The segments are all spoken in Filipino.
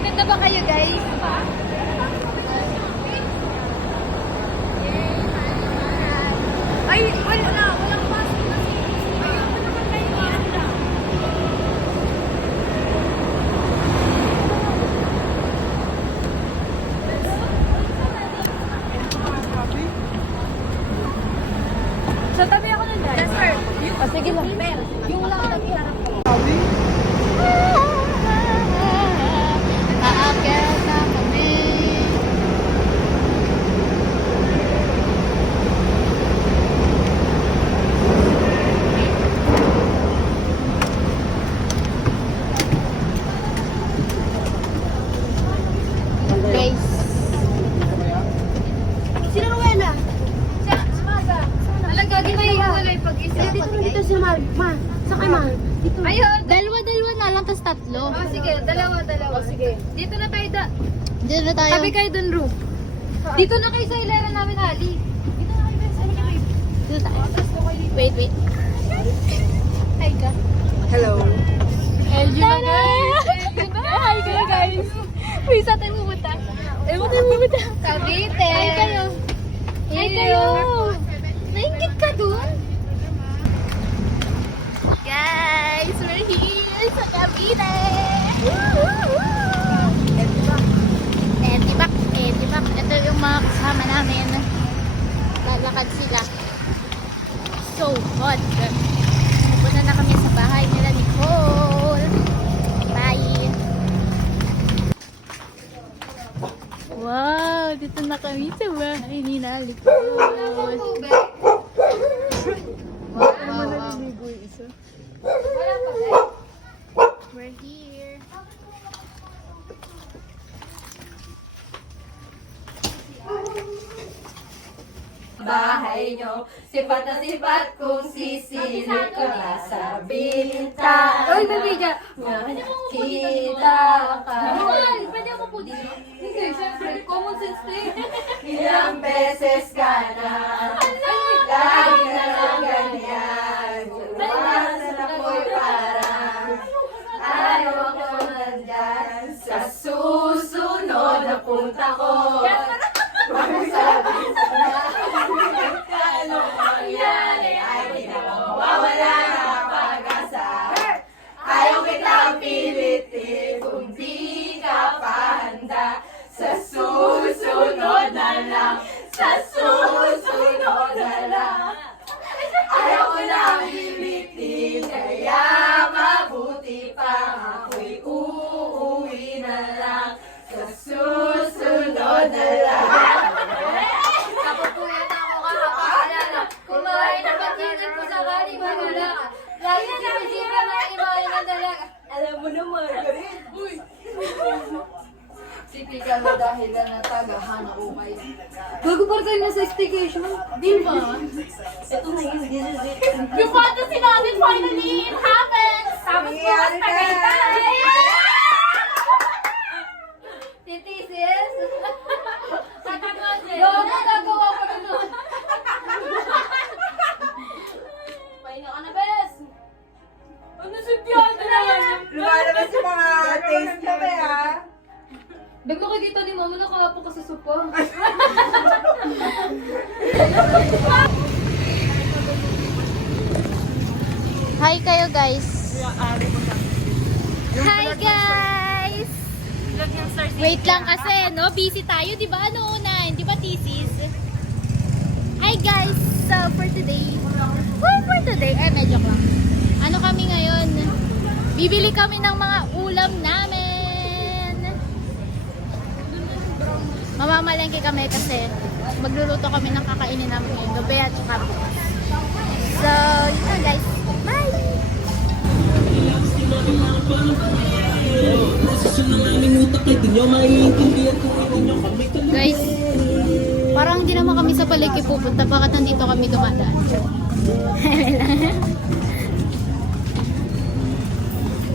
Excited na ba kayo, guys? Ay, wala. Walang pasok na. Ayun, ano naman kayo? Sa tabi ako nun, guys. Yes, sir. Sige lang. Yung lang tabi harap ko. Aakyat na kami. Guys. Sino Rowena? Si Maga. Alang gagi na yung wala yung pag-isa. Dito si Ma. Ma, sakay Ma. Dito. Ayun. Dalawa na lang, tas tatlo. Oh, sige. Dalawa. Sige. Dito na tayo Dito na tayo. Tabi kayo dun, Ru. Dito na kayo sa hilera namin, Ali. Dito na kayo sa hilera. Dito tayo. Wait. Hi ka. Hello. LG na guys. Hi kayo guys. Uy, saan tayo pumunta? Cavite. Hi kayo. Hi kayo. Naingit ka dun? Guys, we're here sa Cavite. Etibak. Ito yung mga kasama namin. Lalakad sila. So hot. Pupunta na kami sa bahay nila Nicole. Bye. Wow, dito na kami sa bahay ni Nicole. Wow. We're here. Bahay nyo, sipat na sipat kung sisilip ko na sa binta. Uy, babiga. Kita ka. Pwede ako po dito? Hindi, syempre. Common sense na yun. Ilang beses ka na. Lagi na lang ganyan. Iwasan ako'y parang ayaw ako nandyan. Sa susunod na punta ko. Magsabi sa anong mangyari ay di na mawawala ng pag-asa. Ayaw kitang pilitin kung di ka pa handa. Sa susunod na lang, sa susunod na lang. Ayaw ko nang pilitin, kaya mabuti pa ako'y uuwi na lang. Sa susunod na lang. Kapupuyat ako kakapaalala. Kumain na pag-ingat ko sakali mawala ka. Lagi na isipin na imahin na talaga. Alam mo na, Margaret. Uy! Typical na dahil na natagahan ako kayo. Bago pa tayo na sa staycation. Di ba? Ito na yun, this is it. Yung fantasy natin finally, it happens! Tapos po, Nangyari ka. Tagaytay! Titisis? Oo, nagagawa ko na nun. Pahinga ka na, Bes! Ano si Piano naman? Lumalabas yung mga taste na ba, ha? Bag makikita ni Mama, nakapo ka sa sopa. Hi kayo guys. Hi guys. Wait lang kasi, no? Busy tayo, di ba? Ano unahin? Di ba thesis? Hi guys. So for today, medyo lang. Ano kami ngayon? Bibili kami ng mga ulam namin. Mamamalengke kami kasi magluluto kami ng kakainin namin ngayong gabi at saka bukas. So, yun na guys. Bye! Guys, parang hindi naman kami sa palengke pupunta. Bakit nandito kami dumadaan?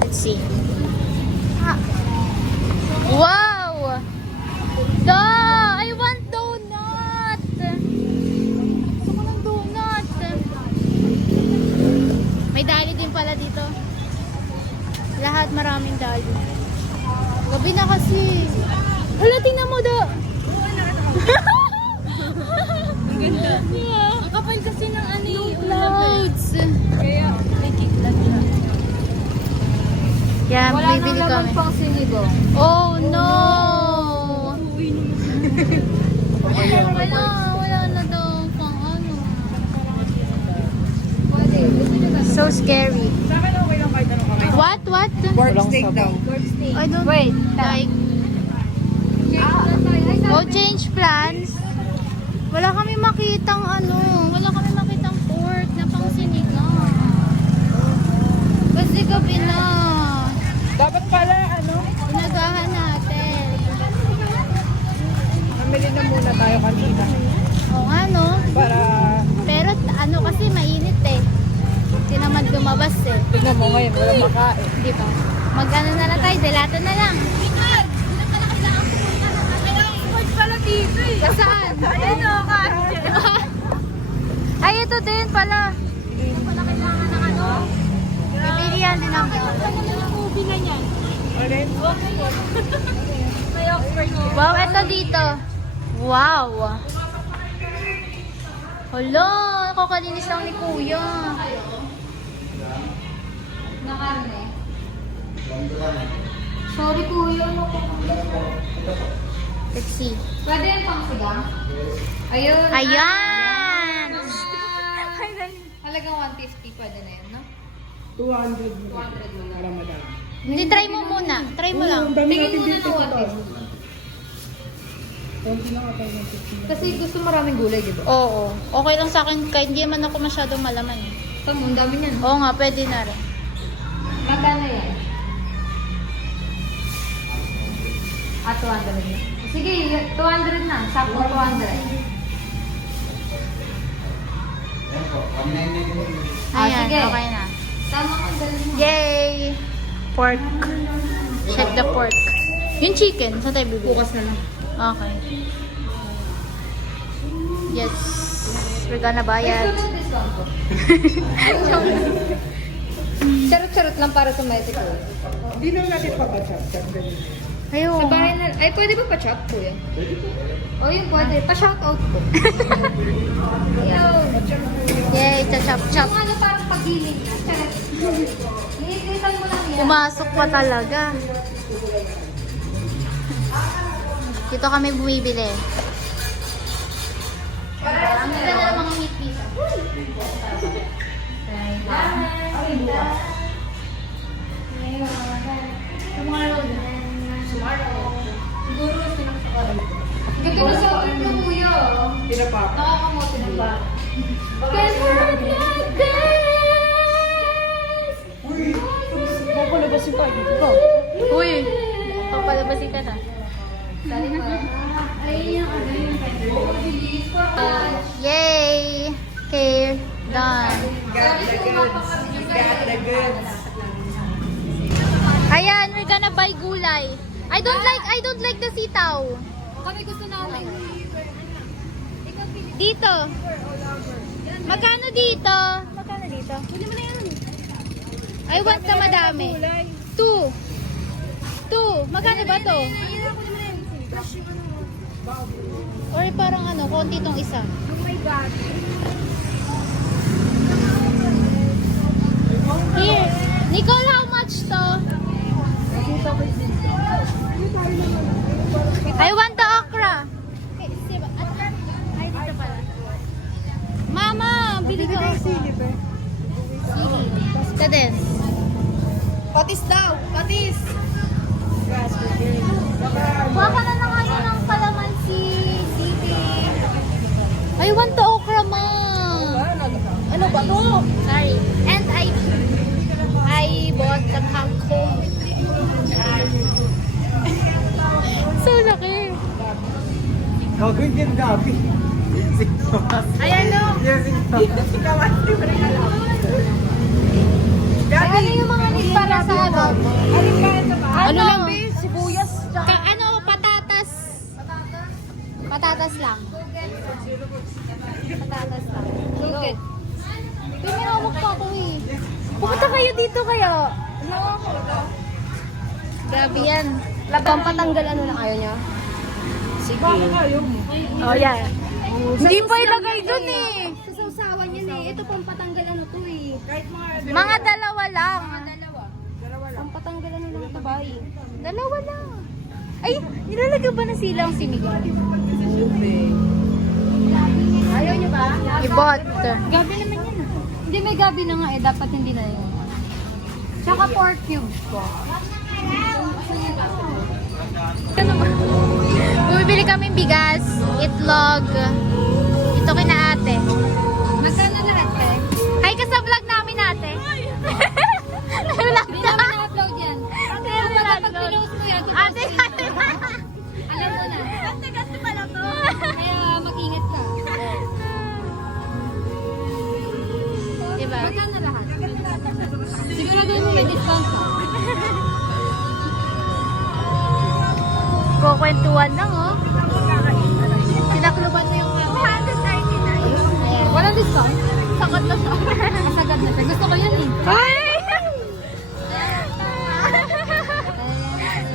Let's see. Wow! I want donut! Gusto ko ng donut. May dali din pala dito. Lahat maraming dali. Grabe na kasi. Hala, tingnan mo daw. Ang ganda. Ang kapal kasi ng ano yung clouds. Kaya may kiklat na. Kaya bibili kami. pang sinigang. Oh no! Wala na daw pang ano. So scary. Sa akin okay lang kahit anong kakain. What? Pork steak daw. I don't like. Oh, change plans. Wala kami makitang pork na pang sinigang. Kasi gabi na. Dapat pala, Inagahan natin. namili na muna tayo kanina. Oo nga, no? Para, Pero ano kasi mainit eh. Hindi naman lumabas eh. tignan mo ngayon, walang makain. Di ba? Mag-ano na lang tayo, delata na lang. Pala dito eh. Saan? Ayun o, kasi. Ay, ito din pala. Wala kailangan ng ano. Bibilihan din namin. Alin? May Oxford mo. Wow, ito dito. Wow. Hala, nakakalinis lang ni Kuya. Na karne. Sorry, Kuya. Let's see. Pwede yung pang sigang? Ayun. Ayan! Halagang 150 pwede na yun, no? 200 200 mo na. para madami. Hindi, try mo muna. Try mo lang. Tingin muna ng 150. Konti lang ata yung 50. Kasi gusto maraming gulay, di ba? Oo. Okay lang sa akin kahit hindi man ako masyadong malaman. Eh. Tama, ang dami niyan. Oo nga, pwede na rin. Magkano yan? 200 na. Sige, 200 na. Sakto 200. Ayan, sige. okay na. Tama ka, galing mo. Yay! Pork. Check the pork. Yung chicken, saan tayo bibili? Bukas na lang. Okay. Yes. We're gonna bayad. Charot-charot lang para tumetik ko. Hindi lang natin pagkasap. Ganyan. Ayun. Sa bahay na... Ay, pwede ba pa-chat ko yan? Oh, yun pwede. Pa-shoutout ko. Yun. Yay, chachap-chap. Yung ano parang pag-healing na. Charot. Iitan mo lang yan. Pumasok pa talaga. Dito kami bumibili. Ang ganda ng mga meat pizza. Ganda na sa akin ng kuya. Pinapap. Nakakamote na ba? Papalabasin tayo dito. Ikaw. Uy! Papalabasin ka na. Yay! Okay, done. Got the goods. Got the goods. Ayan, we're gonna buy gulay. I don't like the sitaw. Kami gusto namin. Dito. Magkano dito? Magkano dito? Hindi mo na yan. I want na madami. 2. Magkano ba to? Or parang ano, konti tong isa. Oh my God. Here. Nicole, how much to? I want the okra. Ay, dito pala. Mama, bili ko okra. Sili. Ito din. Patis daw. Patis. Kuha ka na lang kayo ng kalamansi, sili. I want the okra, ma. Ano ba to? Sorry. And I bought the kangkong. So laki. Gagawin yan gabi. Ayan no. Yes, ikaw. Ano yung mga need para sa ano? Alin ka ito ba? Ano lang? Sibuyas. Patatas. Patatas lang. Patatas lang. Lugit. Pinawag pa ako eh. Pupunta kayo dito kaya. Ano? Grabe yan. Pampatanggal ano lang ayaw niya? Sige. Oh, yeah. Hindi pa ilagay dun eh. Sa sausawan yan eh. Ito pampatanggal ano to eh. Mga dalawa lang. Pampatanggal ano lang ito ba eh. Dalawa lang. Ay, nilalagay ba ng silang sinigang? Ayaw niyo ba? Ibot. Gabi naman yan ah. Hindi may gabi na nga eh. Dapat hindi na yun. Tsaka pork cubes ko. Bumibili kami bigas, itlog. Ito kina ate. Magkano lahat eh? Hi ka sa vlog namin ate. Vlog Hindi na. namin na-upload yan. Kapag pinost mo yan, Ate, alam mo na. Gasta pala to. Kaya mag-ingat ka. Diba? Magkano lahat? Sigurado mo may discount ka. Kukwentuhan lang oh. Sinakluban mo yung 239. Ayan. Walang discount? Sakot na siya. Masagad na siya. Gusto ko yan eh. Ay!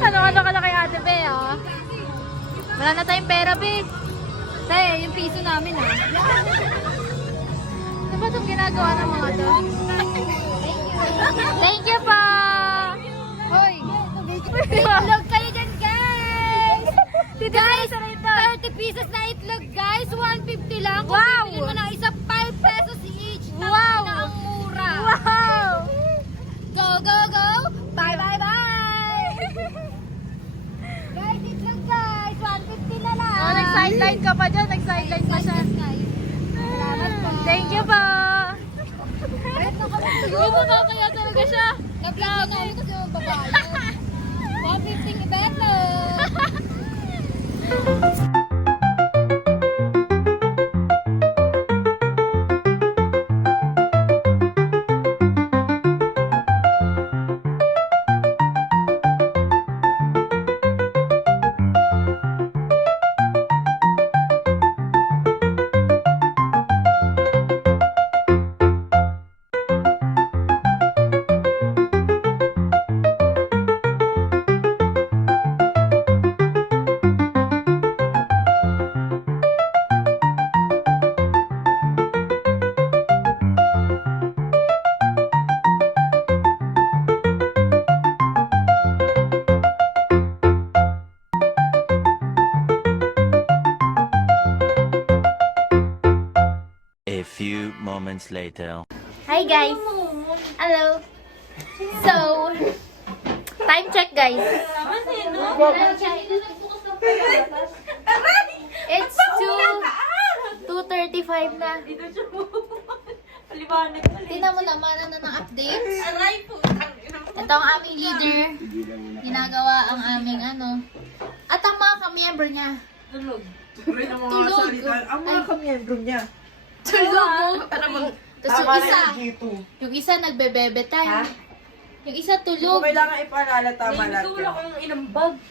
Ano ka na kay ate Be, oh? Wala na tayong pera, Be. Te, yung piso namin ah. Ano ba itong ginagawa ng mga to? Thank you po! Hoy! Itlog kayo dyan, guys! Guys, 30 pieces na itlog guys. 150 lang. Kung Wow! bibili mo na isa, 5 pesos each. Wow! Na ang mura. Wow! Go, go, go! Bye, bye, bye! Guys, itlog guys. 150 na lang. Oh, nag-sideline ka pa dyan. Nag-sideline pa siya. Salamat po. Thank you po! Kahit na kami Bumaba kaya talaga siya. Nag-vlog na kami kasi yung babae. 150 ibeto. A few moments later. Hi guys! Hello! So, time check guys. It's 2:35 na. Tingnan mo naman ano ng updates. Ito ang aming leader. Ginagawa ang aming ano. At ang mga kamiyembro niya. Tulog. Ang mga kamiyembro niya. Tulog. Tapos yung isa nagbebebe time. Yung isa Kung tulog. kailangan ipaalala, tama natin.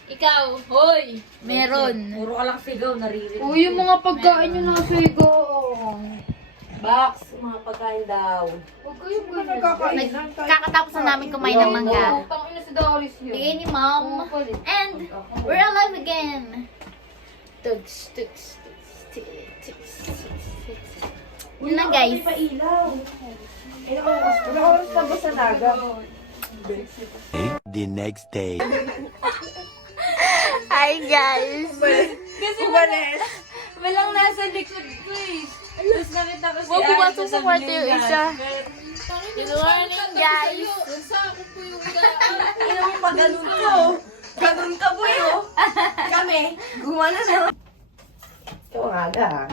Ikaw, hoy, meron. Puro ka lang sigaw, naririnig. Uy, yung mga pagkain nyo na sigo. Box, mga pagkain daw. Huwag kayong ganyan. Nagkakainan tayo. Kakatapos na namin kumain ng mangga. Tangina si Doris yun. Bigay ni Mom. And we're alive again. Tugs, tugs, tugs, tugs, tugs, tugs. Yun lang guys. Wala oras na ba sa naga? The next day. Hi guys. Umalis. Walang nasa likod ko eh. Tapos nakita ko si Huwag Ate pumasok sa sa kwarto yung Manila. isa. Good morning guys. Ina mo pa ganun ko. Ganun ka boy oh. Kami. Gumana na. Ito ang aga.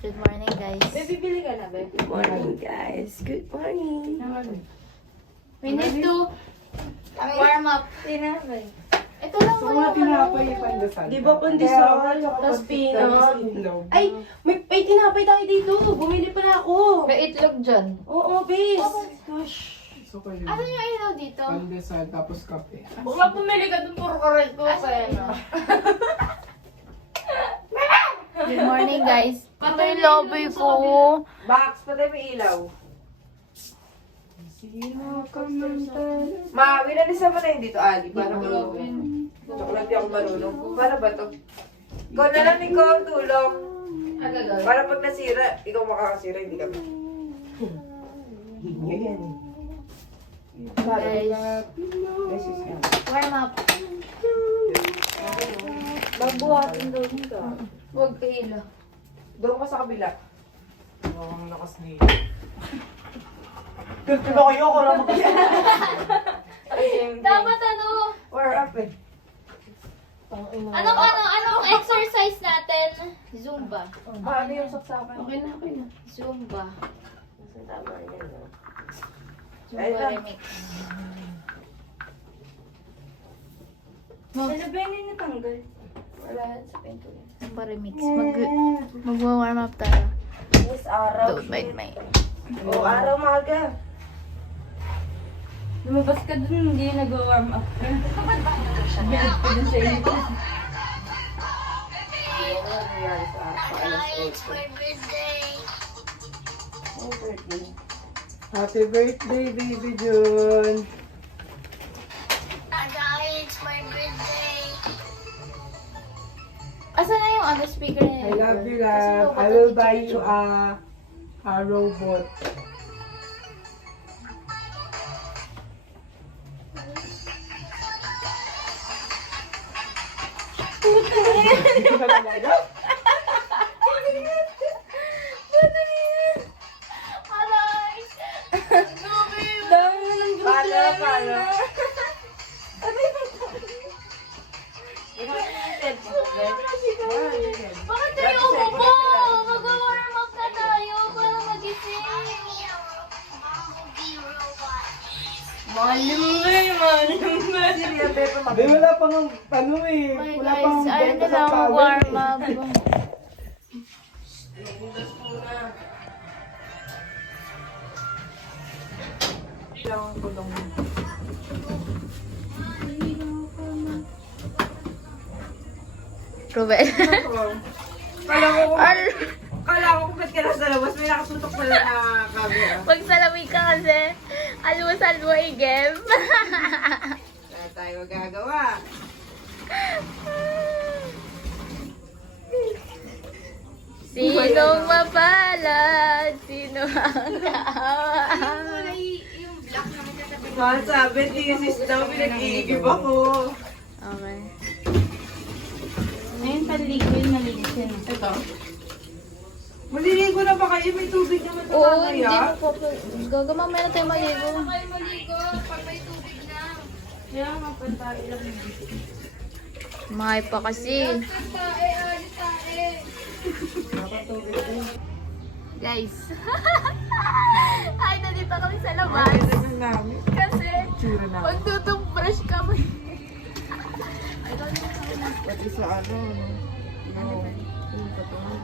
Good morning guys. Bibili ka na, babe. Good morning guys. Good morning. We need to warm up. Ito lang wala Di ba pandesal? Tapos peanut. Ay, may tinapay tayo dito. Bumili pala ako. May itlog dyan. Oo, bes. Gosh. Ano yung ilaw dito? Pandesal tapos kape. Bukla pumili ka dun, puro karet ko. Kaya na. Good morning guys. Ito yung lobby ko. Box, patay may ilaw. Ma, winalisa mo na yun dito, Ali. Para Chocolate di ako marunong. Para ba to? Ikaw na lang, ikaw, tulong. Para pag nasira, ikaw makakasira, hindi kami. Yan. Guys, warm up. Magbuhatin daw dito. Huwag hilo. Doon ka sa kabila. Ang lakas nito. Ganti ba kayo? Ako lang mag-isa. Dapat ano? Or up eh. Anong exercise natin? Zumba. Ano yung saksakan? Okay na. Zumba. Tama yan. Zumba remix. Ano ba yung natanggal? Wala yan sa pinto. Zumba remix. Mag-warm up tayo. Yes, araw. Don't bite my... O, araw maga. Lumabas ka dun, hindi yung nag-warm up. Biyak ka dun sa inyo. Happy birthday, baby June. Asa na yung ano speaker I niya? love you, love. I will buy you a robot. Paano? Bakit tayo umupo? Mag-warm up na tayo para magising. Di wala pang ano eh. Okay Wala guys, pang ayun benta na sa lang towel warm eh. up. Ruben. Kala ko kung ba't ka nasa labas, may nakatutok pala na camera. Pag salamig ka kasi, almusal mo i-game. Wala tayo magagawa. Sinong mapalad? Sino ang kaawa? Mahal sabi, thesis daw, pinag-iigib ako. Okay. Ngayon, panligo yung malinis yun. Ito. Maliligo na ba kayo? May tubig naman na Oo, hindi mamaya. mo po. Gaga, mamaya na tayo maligo. Kaya nga, pantayo lang yun. Mahay pa kasi. Guys. Ay, nandito kami sa labas. Ganyan namin. Kasi, Tsura na. magtutong-brush kami. Pati sa ano, no? Yung patungan.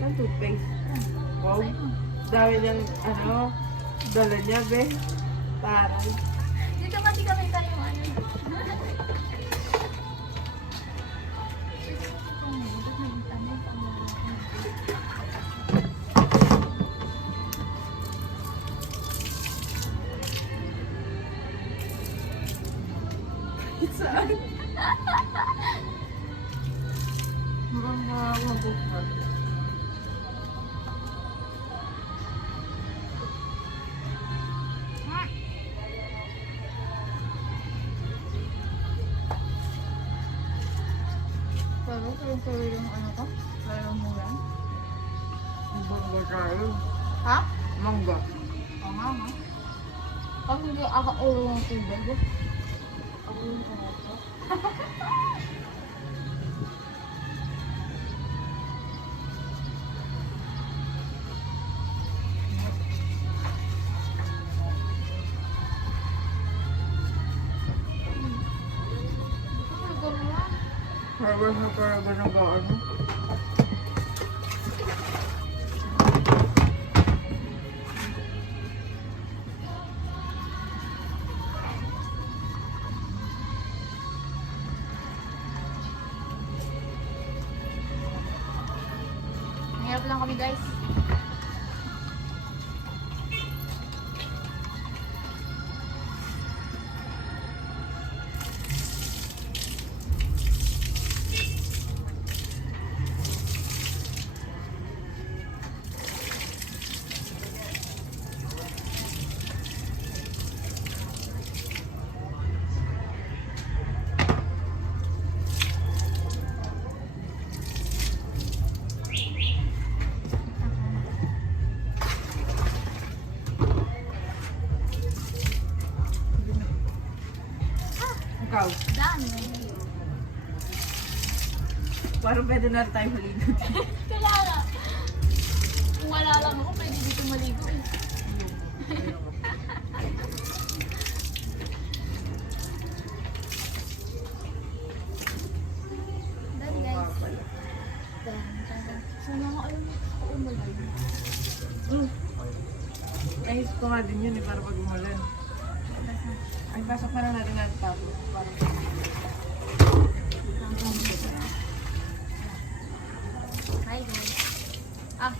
Saan toothpaste? Wow. Dami niyang, ano, dala niya, be. Taray. Dito kasi kami tayo ano. Pero yung ano ko? Pero mura. Mangga tayo. Ha? Mangga. Oo nga ha. Pag hindi ako ulo ng tubig. Ako yung ano ko. Para nag-ano. Mahirap lang kami guys. Parang pwede na tayo maligo. Kailangan. Kung wala lang ako, pwede dito maligo eh. Dali guys. Sana nga ayaw mo ako umalayo. Naisip ko nga din yun para pag umulan. Ay, pasok na lang natin ang tabo. Hi guys. Ah.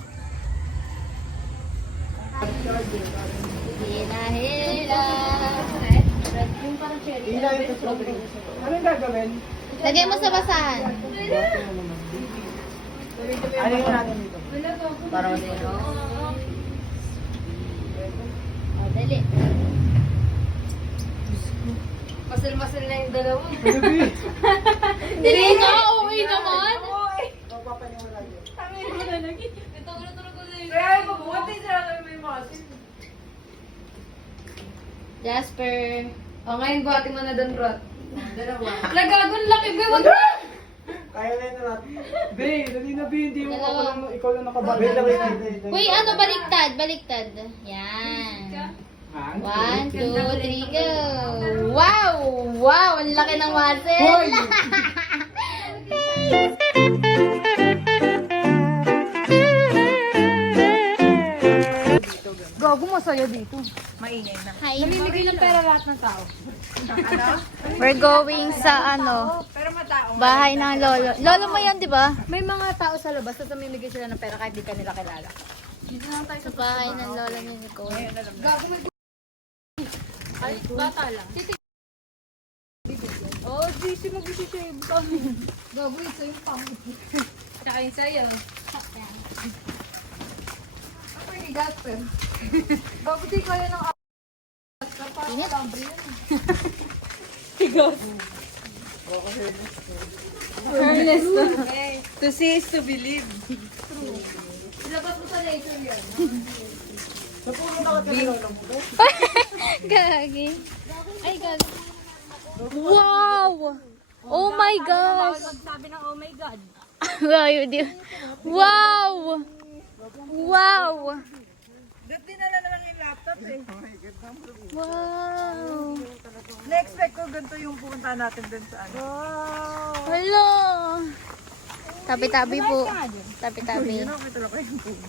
Hila, hila. Yung parang cherry. Anong gagawin? Lagay mo sa basahan. Ano yung natin dito? Para mas Oh, dali. Masal-masal na yung dalawa. Dali ka, uwi naman. Kaya mabuti siya may masin. Jasper. O ngayon, buhati mo na doon, Rod. Dalawa. Nagagon laki, be. Wag Kaya na yun natin. Be, dali na be, hindi mo Dalawa. ikaw lang nakabalik. Uy, ano, baliktad, baliktad. Yan. 1, 2, 3, go! Wow! Wow! Ang laki ng muscle! Gago masaya dito. Maingay na. Hi. Namimigay ng pera lahat ng tao. We're going sa Pero mataong. bahay ng lolo. Lolo mo yun, di ba? May mga tao sa labas na namimigay sila ng pera kahit di ka nila kilala. Dito lang tayo Sa bahay ng lolo ni Nicole. Gago may ay, bata lang. Oh, GC mag-shave kami. Gago, isa yung pangit. Tsaka yung sayo. Ako yung Gasper. Gago, di kaya ng Init. To see is to believe. ilabas mo sa nature yun. Gagi. Ay, gagi. Wow! Oh my gosh! Sabi ng oh my God. Wow! Wow! Wow! Ba't dinala na lang yung laptop eh? Wow! Na-expect ko ganito yung pupunta natin dun sa ano. Hello! Tabi-tabi po. Tabi-tabi. Ano, may tulak ko yung puno.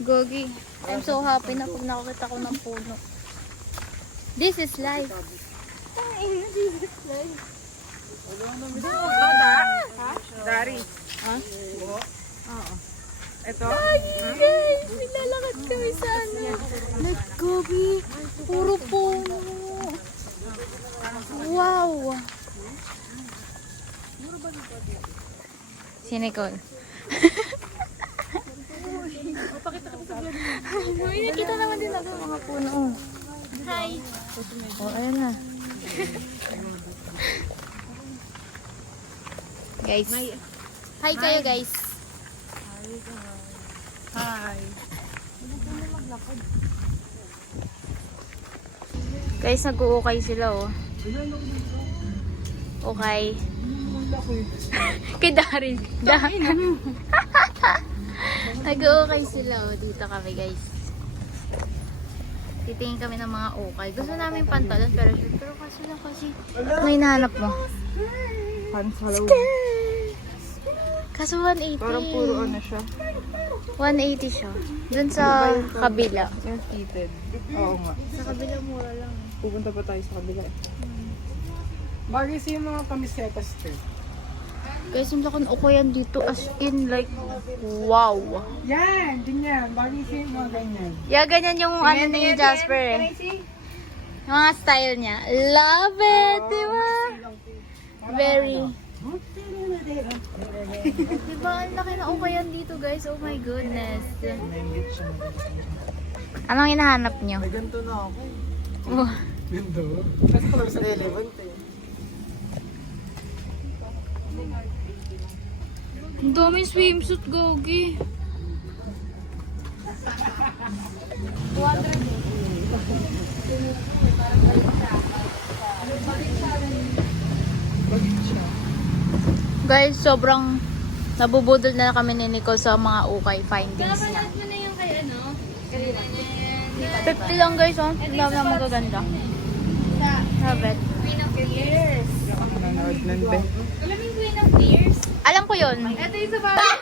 Gogi. I'm so happy na pag nakakita ko ng puno. This is life. Dari. Ha? Oo. Ito? Guys, naglalakad kami sa ano. Like, Gogi. Puro puno. Wow! Si Nicole. Uy, nakita naman din natin mga puno. Hi! Oh, ayan na. Guys. Hi kayo, guys. Hi. Guys, nag-uukay sila, oh. Okay. Kay Darin. Nag-uukay sila, oh. Dito kami, guys. Titingin kami ng mga ukay. Gusto namin pantalon, pero kasi lang kasi. Ano hinahanap mo? Hansalo. Kaso 180. Parang puro ano siya. 180 siya. Dun sa kabila. Yung fitted. Oo nga. Sa kabila mura lang. Pupunta pa tayo sa kabila. Bagay siya yung mga kamisetas to. Guys, yung lakan ukayan dito as in like, wow. Yan! Ganyan. Bagay siya yung mga ganyan. Yeah, ganyan yung ano ni Jasper eh. Yung mga style niya. Love it! Diba? Very. Diba? Ang laki na ukayan dito guys. Oh my goodness. Anong hinahanap niyo? May ganito na ako. Oh. Ganito? Kasi ko lang sa relevant eh. Ang daming swimsuit, Gogi. Guys, sobrang nabubudol na kami ni Nicole sa mga ukay findings niya. Mo na yung kay ano? 50 lang guys, oh. Ang dami na magaganda. Love it. Queen of Tears. Nanonood nun, be. Alam mo yung Queen of Tears? Alam ko yun. Ito yung sa bahay.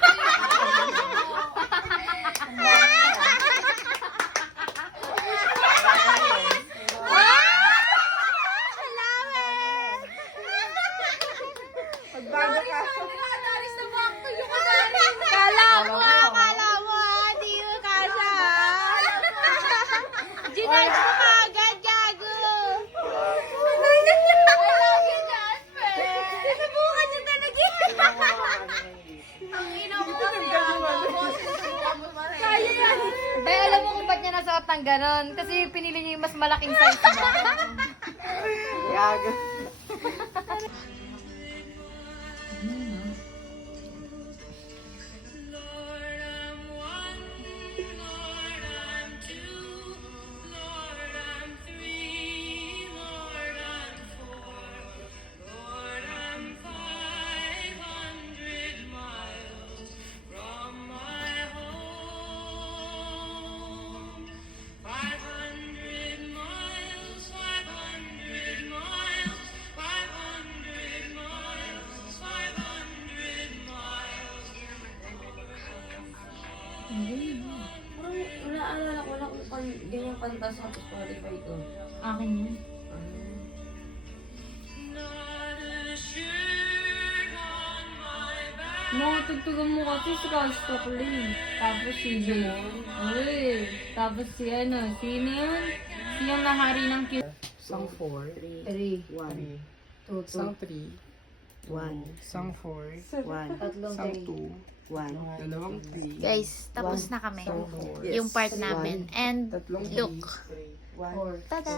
Magbago ka. Akala mo, di mo kasha. Ginag mo ka agad, gago. Sinubukan niyo talaga. Ang ina mo kasi kaya yan. Bay, alam mo kung ba't niya nasuot ng ganon? Kasi pinili niya yung mas malaking size ba? Yaga. Naalala ko lang kung ganyang kanta sa Spotify ko. Akin yun. Mga tugtugan mo kasi si Castro Clean. Tapos si Jay. Uy. Tapos si ano, sino yun? Si yung nahari ng cute. Sang 4. 3. 1. 2, Sang 3. 1, Sang 4. 1, Tatlong Sang 3. 2. 1. Dalawang 3. Guys, tapos na kami. Sang 4. Yung part namin. And Tatlong look. 1, Tada!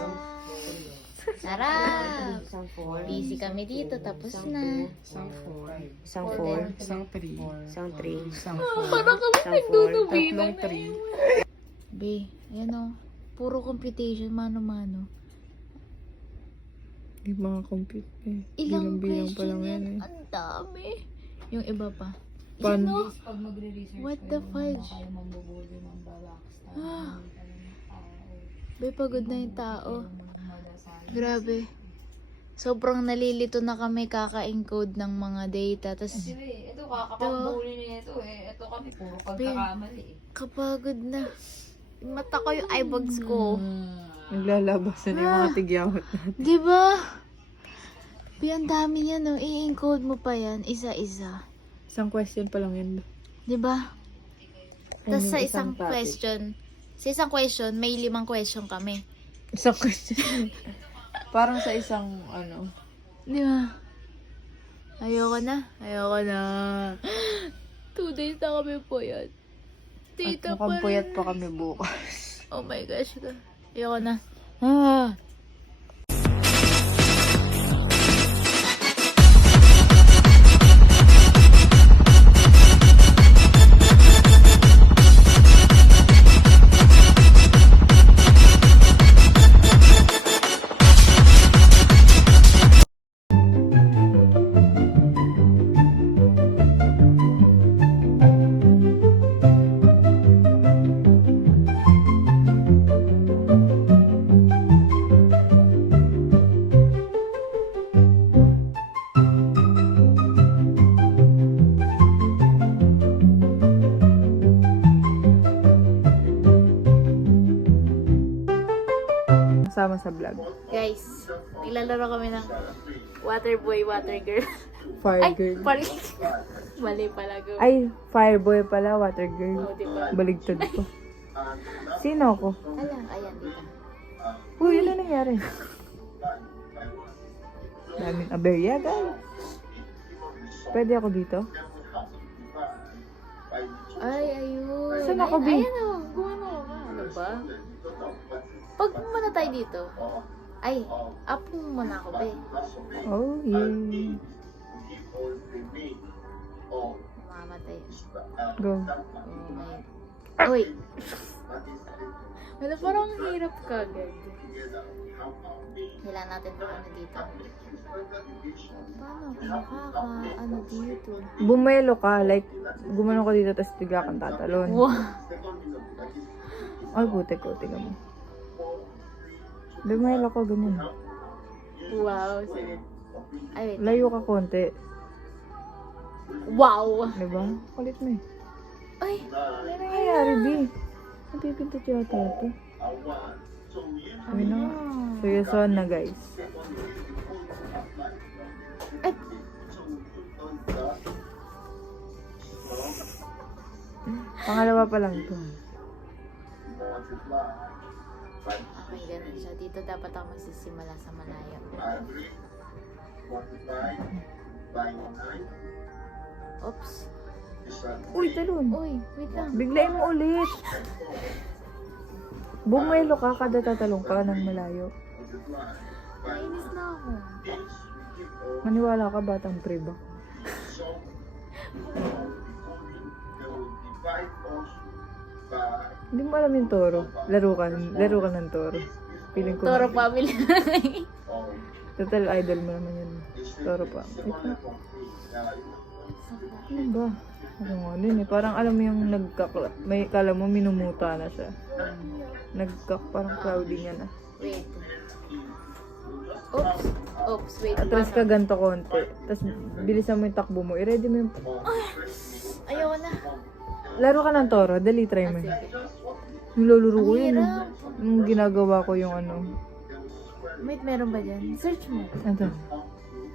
Sarap! Sang 4, Busy kami dito. Tapos na. Sang 4. Sang 4, Sang 3. Sang 3, Sang 4. Parang kami Sang nagdudubinan Tatlong na 3. Be, yan o. Puro computation, mano-mano. Di mga compute eh. Ilang Bilang-bilang pa question lang yan. yan eh. Ang dami. Yung iba pa. Pan- Yan o. Pag magre-research What the fudge? kayo mambubuli ng babackstab. Be, pagod na yung tao. Grabe. Sobrang nalilito na kami kaka-encode ng mga data. Tapos, Ito kakapambuli niya ito eh. Ito kami puro pagkakamali eh. kapagod na. Mata ko yung eyebags ko. Naglalabasan yung mga tigyawat natin. Diba? Be, ang dami niya no. I-encode mo pa yan. Isa-isa. Isang question pa lang yun. Diba? Tapos yung sa isang isang topic. question, may 5 question kami. Isang question. Parang sa isang ano. Di ba? Ayoko na. 2 days na kami po yan. At Tita mukhang pa puyat rin. pa kami bukas. Oh my gosh. Ayoko na. Ah. Kasama sa vlog. Guys, naglalaro kami ng water boy, water girl. Fire girl. Parang mali pala go. Ay, fireboy pala, water girl. Oh, diba? Baligtad ko. Sino ako? Alam, ayan dito. Uy, ano nangyari? Daming aberya, guys. Pwede ako dito? Ay, ayun. Saan ako, Bi? Ayan o, gumano ka. Ano ba? Pag muna tayo dito. Ay, up mo muna ako, be. Oh, yeah. Mamamatay. Go. Oh, wait. Wala, parang hirap ka agad. Kailangan natin kung ano dito. Paano ako ano dito? Bumelo ka, like, gumano ka dito, tapos bigla kang tatalon. Wow. Ay, putik ko, tingnan mo. Bumelo ka, ganyan. Wow. Sige. Ay, wait. Layo ka konti. Wow. Diba? Kulit mo eh. Ay, Ano nangyayari, Di? Napipintot yata ito. Ayun na. So, yung son na, guys. Ay. Pangalawa pa lang ito. Okay, ganun siya. Dito dapat ako magsisimula sa malayo. Oops. Uy, talon. Uy, wait lang. Biglayin mo ulit. Bumelo ka kada tatalong ka ng malayo. Nainis na ako. Maniwala ka, batang pre ba? Hindi mo alam yung toro. Laro ka ng toro. Feeling ko. Toro family. Total idol mo naman yun. Toro pa. Wait na. Ano ba? Ano nga din eh. Parang alam mo yung may kala mo minumuta na siya. Parang cloudy niya na. Wait. Oops. Oops, wait. Atras ka ganito konti. Tapos bilisan mo yung takbo mo. I-ready mo yung... Ayaw na. Laro ka ng toro. Dali, try mo. Yung luluro ko yun. Yung ginagawa ko yung ano. Wait, meron ba dyan? Search mo. Ano?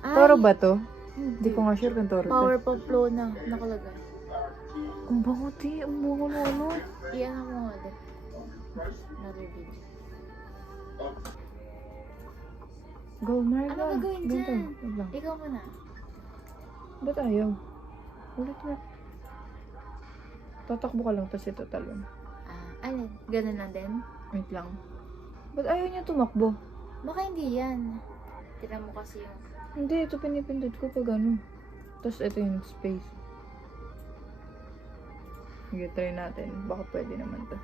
Ay, Toro ba to? Hindi ko nga sure kung toro to. Power pop flow na. Nakalagay. Ang bango, ti. Ang bango na ano. Iyan mo nga din. Another video. Go, Marga. Ano gagawin Ganito. dyan? Wait lang. Ikaw muna. Ba't ayaw? Ulit na. Tatakbo ka lang, tapos ito talon. Alin? Ganun lang din? Wait lang. Ba't ayaw niya tumakbo? Baka hindi yan. Tira mo kasi yung... Hindi, ito pinipindot ko pag ano. Tapos ito yung space. Sige, try natin. Baka pwede naman to.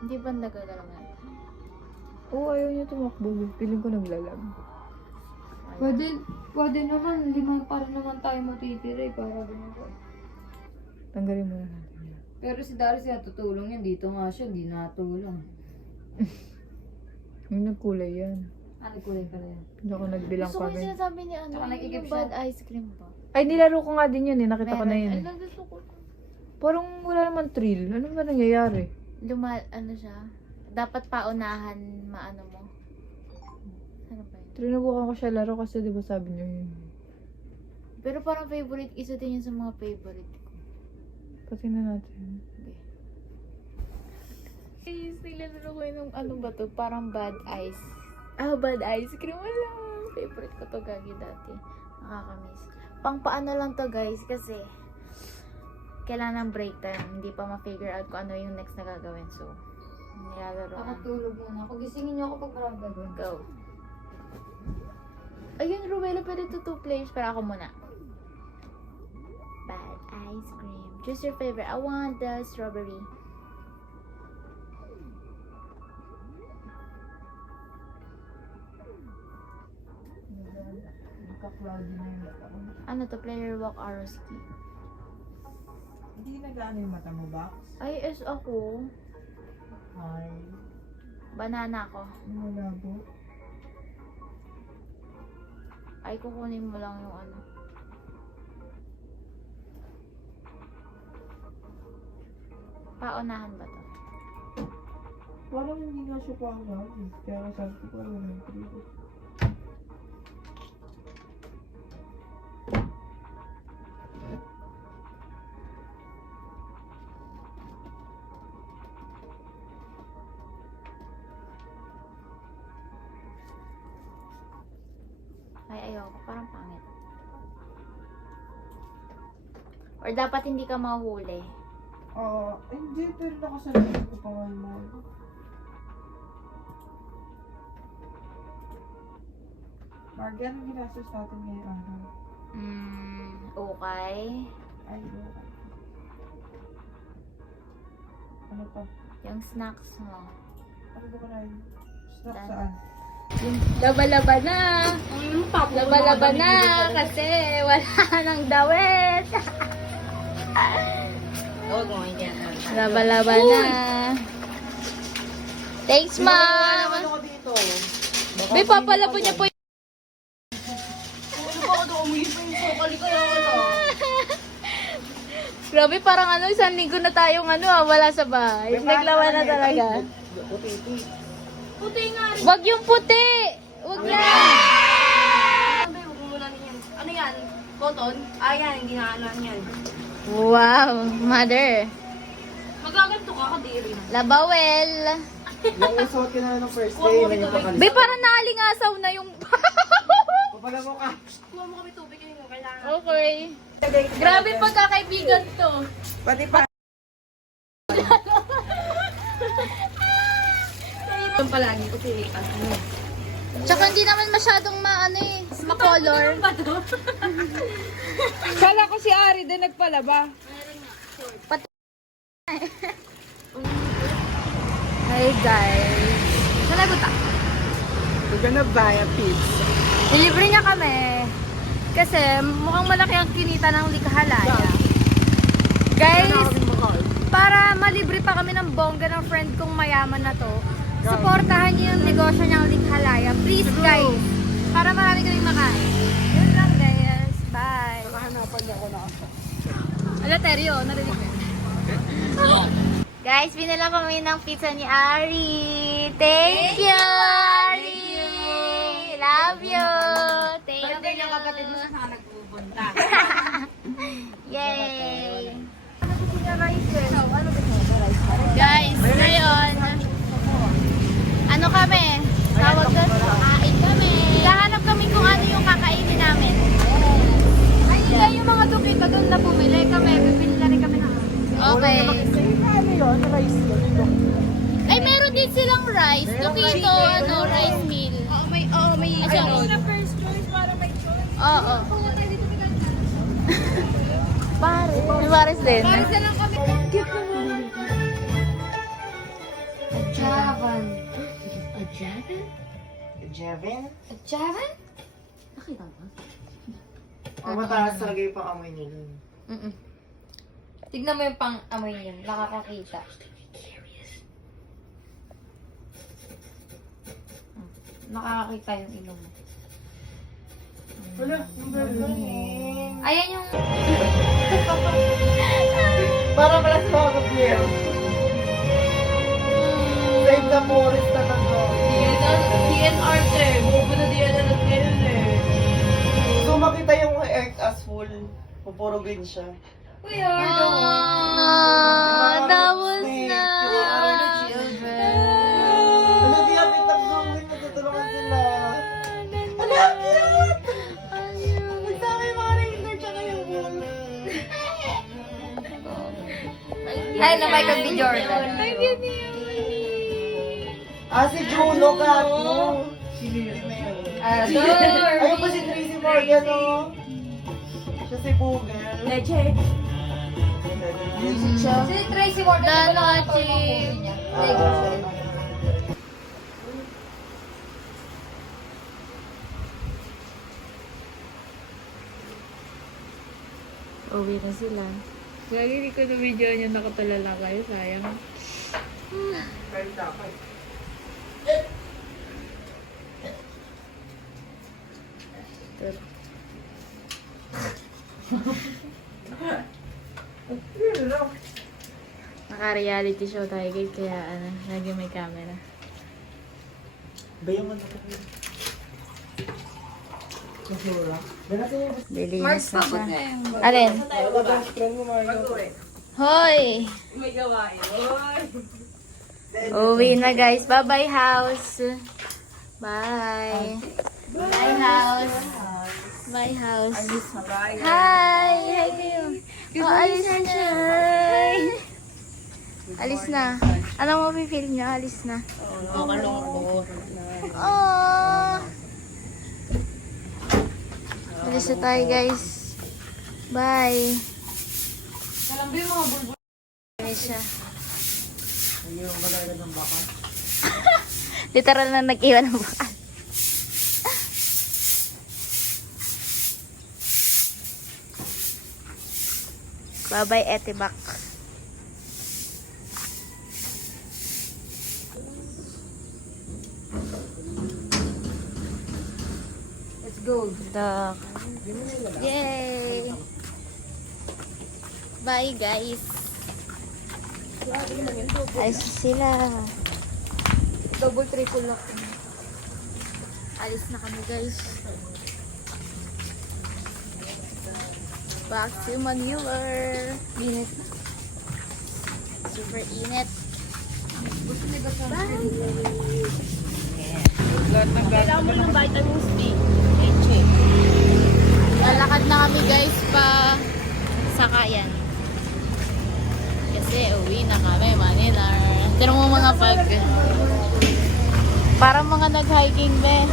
Hindi ba nagagalaw nga? Oo, ayaw niya tumakbo. Piling ko naglalag. Pwede naman, 5 para naman tayo matitira eh, para ganun. Tanggalin muna natin yan. Pero si Darius siya tutulong yan, dito nga siya, di natulong. Yung nagkulay yan. Ano kulay pala yan? Hindi ako nagbilang Gusto ko pa yung rin. sinasabi ni ano, Tsaka nag-igip yung siya. bad ice cream ba? Ay, nilaro ko nga din yun eh. Nakita ko na yun Ay, eh. gusto ko. Parang wala naman thrill. Ano ba nangyayari? Ano siya? Dapat paunahan maano mo. Ano ba yun? Trinubukan ko siya laro kasi di ba sabi niyo yun. Pero parang favorite, isa din yun sa mga favorite ko. Pati na natin. Guys, nilalaro ko yung ano ba to? Parang bad ice. Bad ice cream. Wala. Favorite ko to gagi dati. Nakakamiss. Pang paano lang to guys kasi kailangan ng break time. Hindi pa ma-figure out kung ano yung next na gagawin. So, nilalaro Ako na. tulog muna. Pagisingin niyo ako pag marami gagawin. Go. Ayun, Ruela, pwede to 2 players. Pero ako muna. Bad ice cream. Choose your favorite. I want the strawberry. Nagka-cloudy na yung mata ko. Ano to? Player walk arrow ski. Hindi nag-ano yung mata mo, Box? Ay, es ako. Hi. Banana ko. Malabo. Ay, kukunin mo lang yung ano. Paunahan ba to? Parang hindi nga siya pa-cloudy. Kaya sabi ko ano yung trigo. Ay, ayoko. Parang pangit. Or dapat hindi ka mahuli. Hindi, pero nakasalit ko pa ngayon mo. Margie, anong ginastos natin ngayon araw? Okay. Ay, wala. Ano pa? Yung snacks mo. Laba-laba na. Laba-laba na kasi wala nang dawit. Laba-laba na. Thanks, ma'am. Be, papalabo niya po. Grabe, parang isang linggo na tayong wala sa bahay. Naglawan na talaga. Puti nga rin. Wag yung puti! Wag yan! Huwag mo muna yan. Ano yan? Cotton? Ah, yan. Hindi na yan. Wow, mother. Magaganto ka, kadiri. Labawel. Yung usot ka na ng first day, na yung pakalis. Be, parang naalingasaw na yung... Papala mo ka. Kuha mo kami tubig yun. Kailangan. Okay. Grabe pagkakaibigan to. Pati pa. Palagi kasi Tsaka hindi naman masyadong ma-color. Kala ko si Ari din nagpalaba. Hi guys. Nalagot ah. We're gonna buy a pizza. Nilibre niya kami. Kasi mukhang malaki ang kinita ng Likhalaya. Guys, para malibre pa kami ng bongga ng friend kong mayaman na to, supportahan niyo yung negosyo niyang Likhalaya. Please guys. Para marami kaming makain. Yun lang guys. Bye. Nakahanapan niya ako na ako. Ala, Teryo, narinig mo. Guys, binala kami ng pizza ni Ari. Thank you, Ari. Love you. Thank you. yung kapatid mo sa nagpupunta. Yay. Guys, ngayon, ano kami? Tawag doon? Kain kami. Kahanap kami kung ano yung kakainin namin. Ay, hindi yung mga dupita doon na bumili kami. Bibili na rin kami ng... Okay. Ano yun? Rice yun. Ay, meron din silang rice. Dukito, rice meal. May Ano? first choice para may choice. Oo. Pares. May pares din. Para sa lang kami. Javan. Jevin? Javan? Nakita mo? Ang mataas talaga yung pang-amoy nila. Tignan mo yung pang-amoy niya. Nakakakita. Nakakakita yung ilong mo. Wala, ang galing. Ayan yung... Para pala sa mga kapil. Save the forest na lang to. DNR sir. Bubo na DNR na DNR. So makita yung earth as full. Puro green siya. Tapos na. Ano di apit ang zooming, magtutulungan sila. Ano ang cute! Nagsama yung mga reindeer tsaka yung bull. Ay, na Michael B. Jordan. Ah, si Juno ka ako. Ayun pa si Tracy Morgan, oh. Siya si Bugel. Leche. Si Tracy Morgan. Danochi. Uwi na sila. Lagi hindi ko na video niya nakatulala kayo, sayang. Naka-reality show tayo guys, kaya lagi may camera. Bayaman ako. Masura. Bili na siya. Alin? Hoy! May gawain. Uwi na guys. Bye-bye house. Bye. Bye house. Bye house. Hi! Hi kayo. Oh, alis na. Alis na. Ano mo feel niya? Alis na. Oh. Alis na tayo guys. Bye. Alis siya. Yung talaga ng baka. Literal na nag-iwan ng bakal. Bye-bye, Etibak. Let's go. Dok. Yay! Bye, guys. Ayos sila. Double, triple lock. Alis na kami, guys. Back to Manila. Init. Super init. Bye! Kailangan mo ng vitamins D. Lalakad na kami, guys, pa Sakayan. Kasi uwi na kami, Manila. Tignan mo mga bag. Parang mga nag-hiking, be.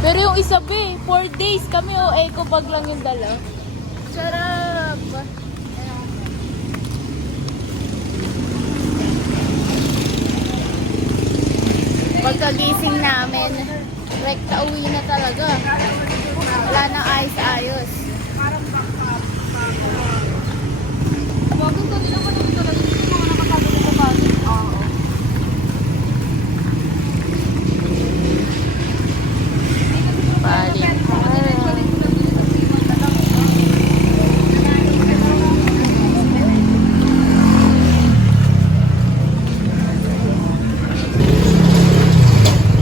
Pero yung isa, be, 4 days kami, eco bag lang yung dala. Sarap! Pagkagising namin, rekta uwi na talaga. Wala na ayos-ayos. Balik.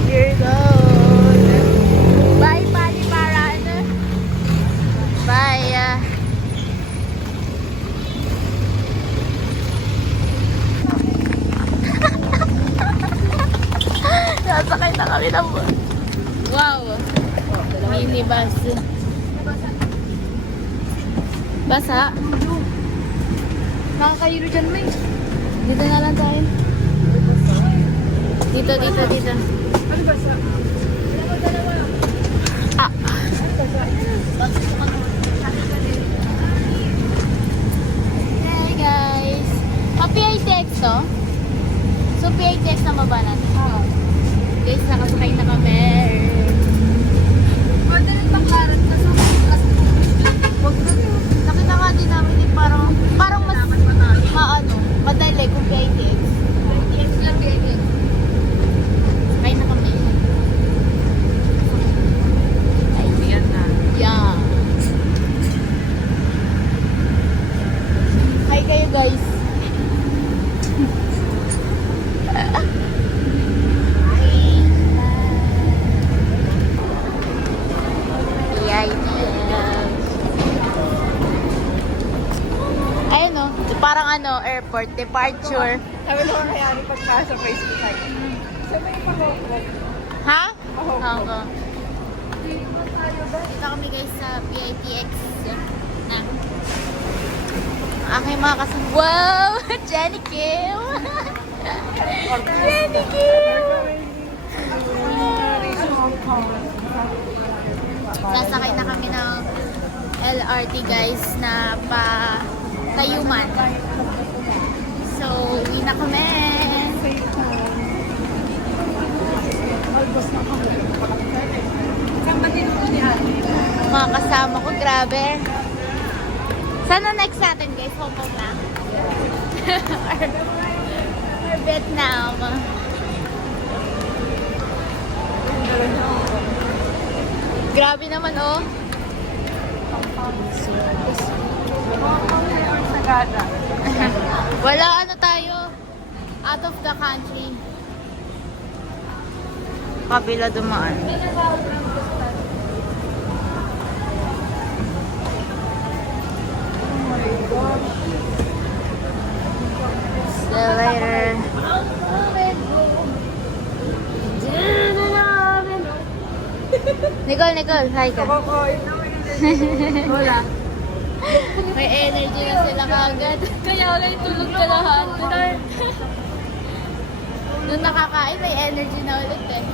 Here goes. Bye, Paliparan. Bye. Nasakay na kami ng bus. Wow. Minibus. Basa. Nakakayuro dyan, May. Dito na lang tayo. Dito. Ano ba sa? Ah. Hey guys. Pa-PITX to? So PITX na ba natin? Oo. Guys, nakasakay na kami. Madaling bakaran ka sa Huwag na yun. Nakita nga din namin eh, parang mas madali kung PITX. Sakay na kami. Ay, Yan na. yeah. Hi kayo guys. Ayun o, parang airport, departure. Sabi naman kaya ni pagka sa Facebook tayo. Sabi yung pag-walk. Ha? Hong Kong. Dito kami guys sa PITX na. Aking mga kasama. Wow! Jenny Kim! Jenny Kim! Nasakay na kami ng LRT guys na pa Tayuman. So, uwi na kami. Mga kasama ko, grabe. Sana next natin guys, Hong Kong na. or Vietnam. Grabe naman oh. Wala tayo. Out of the country. Kabila dumaan. See you later. Nicole, hi ka. Wala. May energy na sila kagad. Kaya wala yung tulog ka lahat. Nung nakakain, may energy na ulit eh.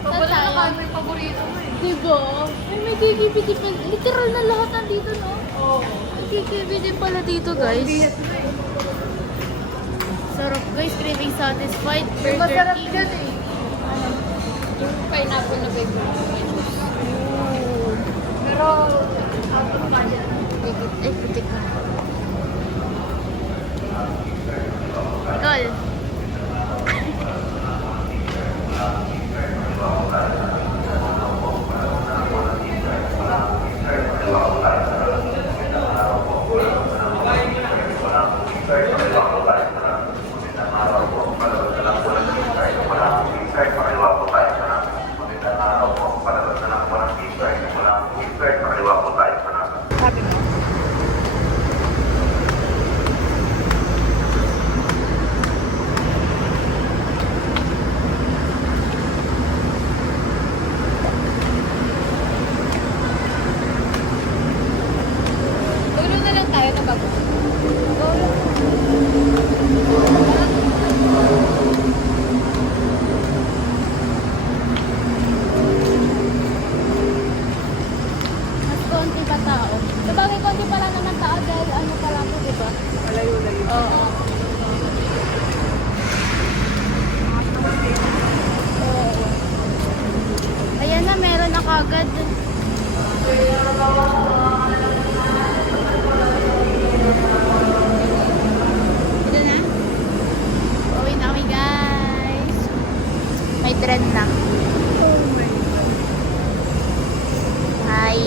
Saan Wala tayo? naman may paborito mo eh. Diba? May KKBD pa. Literal na lahat nandito, no? Oo. May KKBD pala dito, guys. Sarap guys, craving satisfied. Burger Masarap King. dyan eh. Yung pineapple na baby. Pero, out of budget. Ay, putik na. Tol. Tulo na lang tayo na bago. Mas konti pa tao. Sabagay, konti pa lang naman tao dahil ano pa lang po, diba? Malayo-layo. Oo. Oo. Ayan na, meron na kagad. Ito na? Uwi na kami, guys. May trend na. Hi.